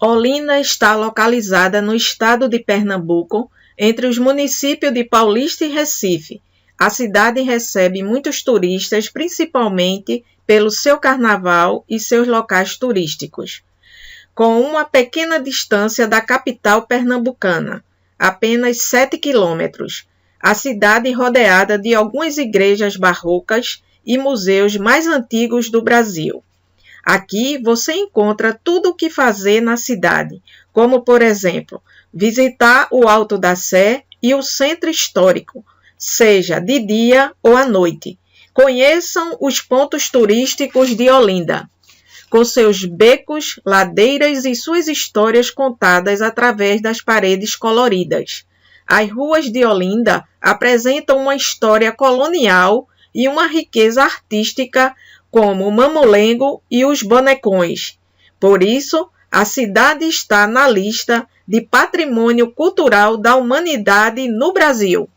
Olinda está localizada no estado de Pernambuco, entre os municípios de Paulista e Recife. A cidade recebe muitos turistas, principalmente pelo seu carnaval e seus locais turísticos. Com uma pequena distância da capital pernambucana, apenas 7 quilômetros, a cidade rodeada de algumas igrejas barrocas e museus mais antigos do Brasil. Aqui você encontra tudo o que fazer na cidade, como, por exemplo, visitar o Alto da Sé e o Centro Histórico, seja de dia ou à noite. Conheçam os pontos turísticos de Olinda, com seus becos, ladeiras e suas histórias contadas através das paredes coloridas. As ruas de Olinda apresentam uma história colonial e uma riqueza artística como o mamulengo e os bonecões. Por isso, a cidade está na lista de Patrimônio Cultural da Humanidade no Brasil.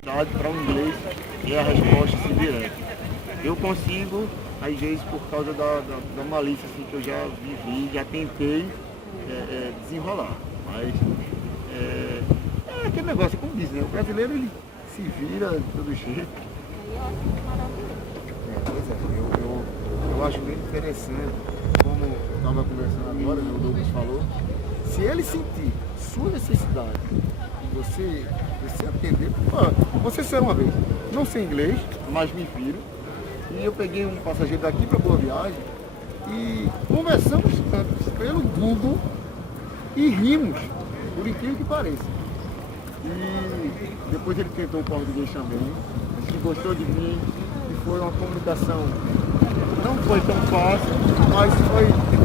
Para o inglês é a resposta assim, direta. Eu consigo, às vezes, por causa da malícia assim, que eu já vivi, já tentei desenrolar. Mas é aquele negócio, como diz, né? O brasileiro ele se vira de todo jeito. Pois é, eu acho bem interessante, como eu estava conversando agora, né, o Douglas falou, se ele sentir sua necessidade e você atender, você saiu uma vez, não sei inglês, mas me viro, e eu peguei um passageiro daqui para Boa Viagem e conversamos tanto pelo Google e rimos, por incrível que pareça. E depois ele tentou o português também, a gente gostou de mim e foi uma comunicação, não foi tão fácil, mas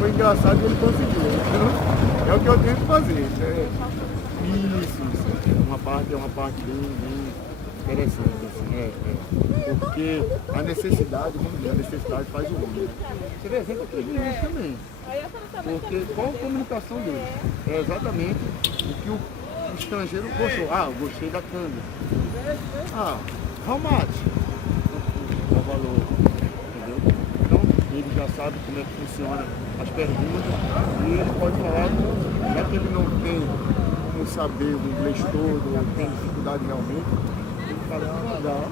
foi engraçado e ele conseguiu. Então, é o que eu tento fazer. Isso. Uma parte é uma parte bem interessante, assim, porque a necessidade, vamos dizer, a necessidade faz o homem. Você vê exemplo aqui no também. Porque qual a comunicação dele? É exatamente o que o estrangeiro gostou. Ah, eu gostei da câmera. Ah, how much? O valor, entendeu? Então, ele já sabe como é que funciona as perguntas e ele pode falar, já que ele não tem como saber o inglês todo, ou tem dificuldade realmente, ele fala devagar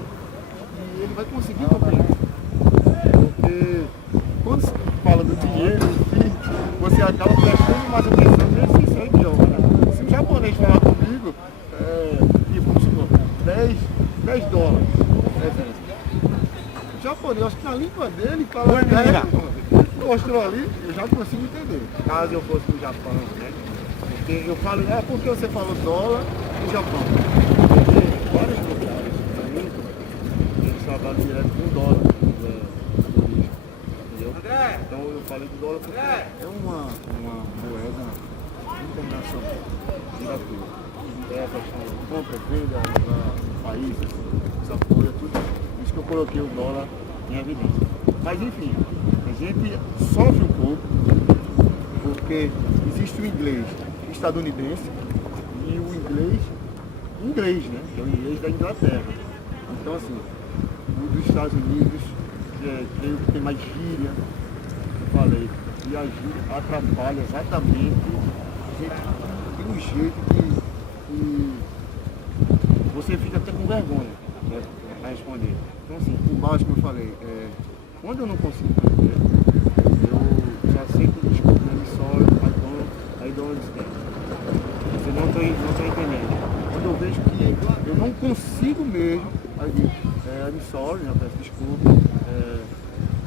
e ele vai conseguir compreender. Porque quando se fala do dinheiro, você acaba prestando mais atenção nesse seu idioma. Né? Se o japonês falar comigo, tipo, vamos supor, 10 dólares, exemplo. O japonês, acho que na língua dele, fala 10, mostrou ali, eu já consigo entender. Caso eu fosse no Japão, né? Porque eu falo, porque você falou dólar no Japão? Porque vários lugares, eles trabalham direto com dólar. Então eu falei do dólar porque é uma moeda internacional, giratória. É a questão de compra, venda para países, essa coisa, tudo. Por isso que eu coloquei o dólar em evidência. Mas enfim, a gente sofre um pouco, porque existe o inglês estadunidense e o inglês, né? Que é o inglês da Inglaterra. Então assim, o dos Estados Unidos, creio que tem mais gíria, eu falei, e a gíria atrapalha exatamente, tem um jeito que você fica até com vergonha, né, para responder. Então assim, por baixo que eu falei, quando eu não consigo entender, eu já sempre desculpo, né, sorry, I don't understand. Você não estou entendendo. Quando eu vejo que eu não consigo mesmo, aí digo, I'm sorry, eu peço desculpa,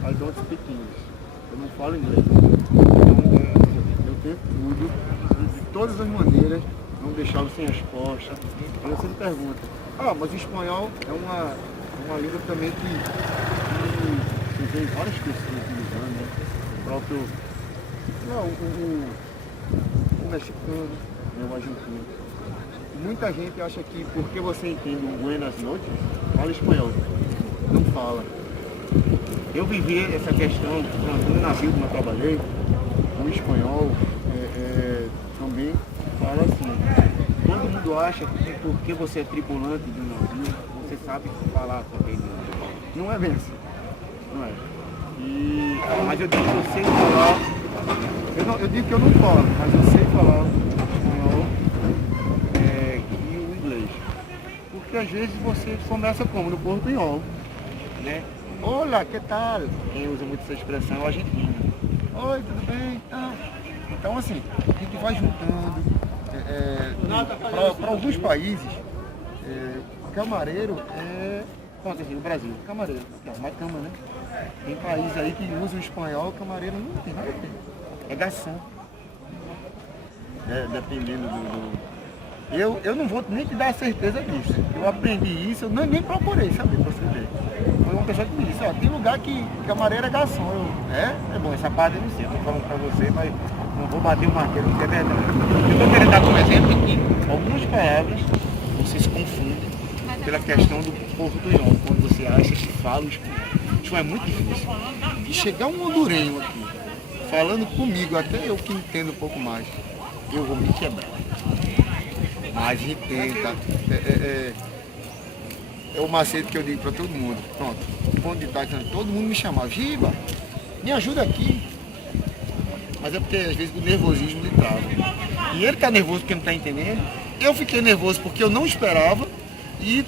I don't speak English. Eu não falo inglês. Então, eu tento tudo, de todas as maneiras, não deixá-lo sem resposta. Aí você me pergunta, mas o espanhol é uma língua também que tem várias pessoas utilizando, né? O próprio, o mexicano, né? O argentino. Muita gente acha que porque você entende um buenas noches, fala espanhol. Não fala. Eu vivi essa questão no navio que eu trabalhei, o espanhol também fala assim. Todo mundo acha que porque você é tripulante de um navio, você sabe falar também. Não é bem assim. Não é. Mas eu digo que eu sei falar. Eu digo que eu não falo, mas eu sei falar o espanhol e o inglês. Porque às vezes você começa como? No portunhol, né? Olá, que tal? Quem usa muito essa expressão é o argentino. Oi, tudo bem? Então assim, a gente vai juntando. Para alguns países, camareiro pronto, assim, o Brasil, camareiro, que é uma cama, né? Tem países aí que usam o espanhol, camareiro não tem nada a ver. É garçom. Dependendo Eu não vou nem te dar a certeza disso. Eu aprendi isso, eu nem procurei saber, pra você ver. Foi uma pessoa que me disse, tem lugar que camareiro é garçom. É bom, essa parte eu não sei, eu tô falando pra você, mas não vou bater o martelo, porque é verdade. Eu tô querendo dar como exemplo que algumas palavras você se confunde pela questão do portunhol, quando você acha que fala o espanhol. Isso é muito difícil. E chegar um hondurenho aqui, falando comigo, até eu que entendo um pouco mais, eu vou me quebrar. Mas a gente tenta. É o macete que eu digo para todo mundo. Pronto, ponto de tarde, todo mundo me chamava, Giba, me ajuda aqui. Mas é porque às vezes o nervosismo lhe trava. E ele tá nervoso porque não tá entendendo. Eu fiquei nervoso porque eu não esperava. E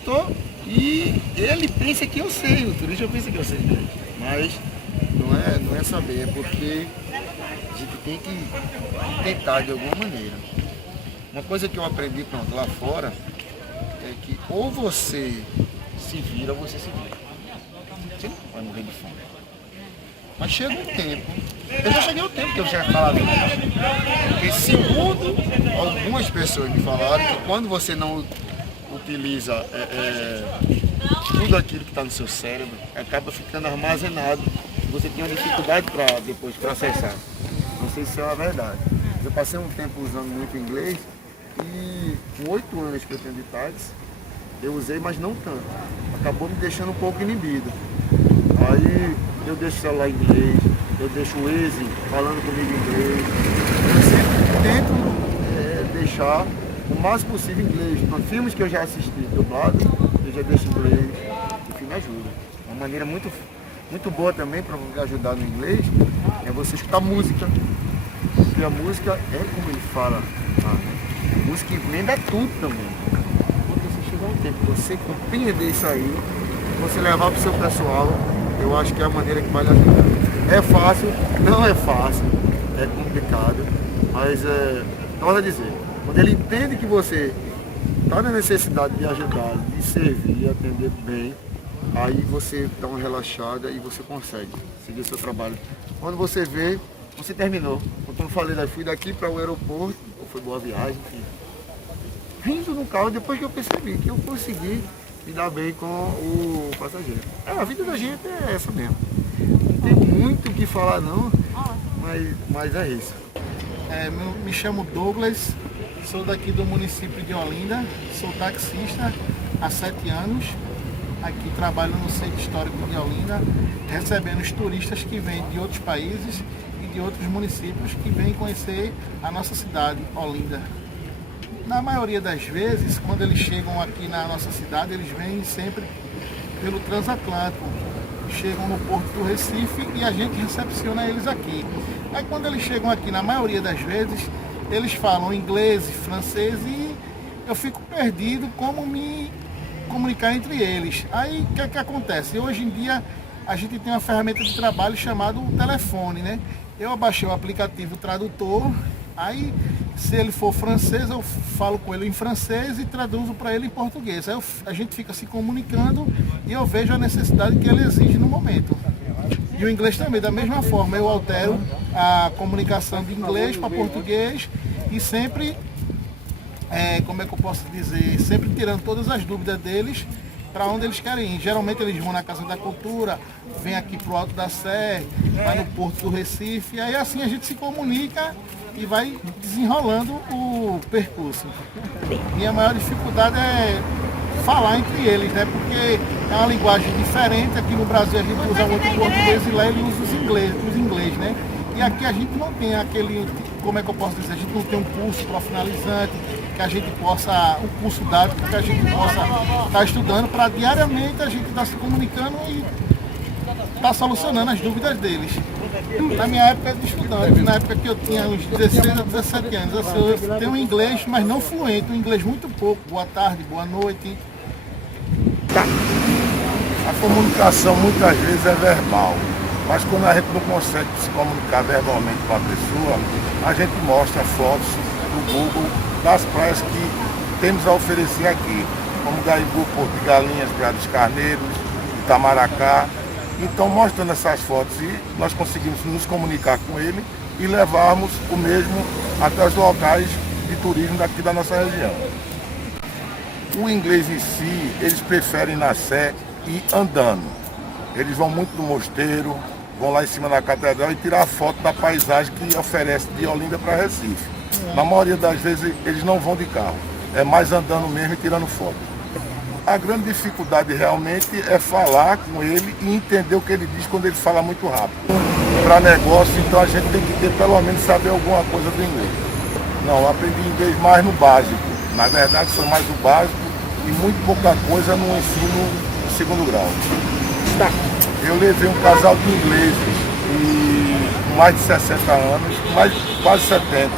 ele pensa que eu sei, o turista pensa que eu sei dele. Mas não é saber, é porque a gente tem que tentar de alguma maneira. Uma coisa que eu aprendi lá fora é que ou você se vira ou você se vira. Você não vai morrer de fome. Mas chega um tempo, eu já cheguei ao tempo que eu já falava isso. Porque segundo algumas pessoas me falaram que quando você não utiliza tudo aquilo que está no seu cérebro, acaba ficando armazenado. Você tem uma dificuldade para depois processar. Não sei se isso é uma verdade. Eu passei um tempo usando muito inglês E com 8 anos que eu tenho de táxi, eu usei, mas não tanto. Acabou me deixando um pouco inibido. Aí eu deixo o celular em inglês, eu deixo o Waze falando comigo em inglês. Eu sempre tento deixar o máximo possível em inglês. Então, filmes que eu já assisti dublado, eu já deixo em inglês. Enfim, me ajuda. Uma maneira muito boa também para me ajudar no inglês é você escutar música. Porque a música é como ele fala, a música emenda tudo também. Quando você chegar um tempo, você compreender isso aí, você levar para o seu pessoal, eu acho que é a maneira que vai lhe ajudar. É fácil, não é fácil, é complicado, mas torna a dizer, quando ele entende que você está na necessidade de ajudar, de servir, de atender bem, aí você dá uma relaxada e você consegue seguir o seu trabalho. Quando você vê, você terminou. Como eu falei, eu fui daqui para o aeroporto, foi boa viagem, enfim. Rindo no carro depois que eu percebi que eu consegui me dar bem com o passageiro. A vida da gente é essa mesmo. Não tem muito o que falar não, mas é isso. Me chamo Douglas, sou daqui do município de Olinda, sou taxista há 7 anos. Aqui trabalho no Centro Histórico de Olinda, recebendo os turistas que vêm de outros países e de outros municípios que vêm conhecer a nossa cidade, Olinda. Na maioria das vezes, quando eles chegam aqui na nossa cidade, eles vêm sempre pelo transatlântico. Chegam no Porto do Recife e a gente recepciona eles aqui. Aí quando eles chegam aqui, na maioria das vezes, eles falam inglês e francês e eu fico perdido como me comunicar entre eles. Aí o que é que acontece? Hoje em dia a gente tem uma ferramenta de trabalho chamada o telefone, né? Eu abaixei o aplicativo tradutor, aí se ele for francês eu falo com ele em francês e traduzo para ele em português. Aí a gente fica se comunicando e eu vejo a necessidade que ele exige no momento. E o inglês também, da mesma forma, eu altero a comunicação de inglês para português e sempre como é que eu posso dizer, sempre tirando todas as dúvidas deles para onde eles querem ir. Geralmente eles vão na Casa da Cultura, vêm aqui para o Alto da Sé, vai no Porto do Recife, e aí assim a gente se comunica e vai desenrolando o percurso. Minha maior dificuldade é falar entre eles, né? Porque é uma linguagem diferente. Aqui no Brasil a gente usa muito o português e lá ele usa os inglês, né? E aqui a gente não tem aquele, como é que eu posso dizer, a gente não tem um curso profissionalizante, que a gente possa, um curso dado, que a gente possa estar estudando para diariamente a gente estar se comunicando e estar solucionando as dúvidas deles. Na minha época de estudante, na época que eu tinha uns 16 a 17 anos, eu tenho um inglês, mas não fluente, um inglês muito pouco, boa tarde, boa noite. A comunicação muitas vezes é verbal, mas quando a gente não consegue se comunicar verbalmente com a pessoa, a gente mostra fotos do Google das praias que temos a oferecer aqui, como Gaibu, Porto de Galinhas, Praia dos Carneiros, Itamaracá. Então, mostrando essas fotos, nós conseguimos nos comunicar com ele e levarmos o mesmo até os locais de turismo daqui da nossa região. O inglês em si, eles preferem na Sé e andando. Eles vão muito no mosteiro, vão lá em cima da catedral e tirar foto da paisagem que oferece de Olinda para Recife. Na maioria das vezes eles não vão de carro, é mais andando mesmo e tirando foto. A grande dificuldade realmente é falar com ele e entender o que ele diz quando ele fala muito rápido. Para negócio, então a gente tem que ter pelo menos saber alguma coisa do inglês. Não, eu aprendi inglês mais no básico. Na verdade foi mais o básico e muito pouca coisa no ensino do segundo grau. Eu levei um casal de ingleses com mais de 60 anos, quase 70,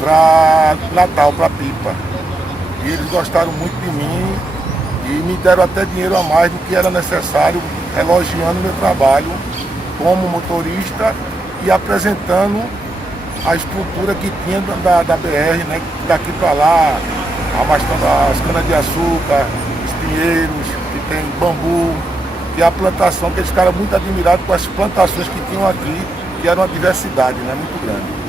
para Natal, para Pipa. E eles gostaram muito de mim e me deram até dinheiro a mais do que era necessário, elogiando meu trabalho como motorista e apresentando a estrutura que tinha da BR, né? Daqui para lá, abastando as canas-de-açúcar, os pinheiros, que tem bambu, que é a plantação, que eles ficaram muito admirados com as plantações que tinham aqui, que era uma diversidade, né? Muito grande.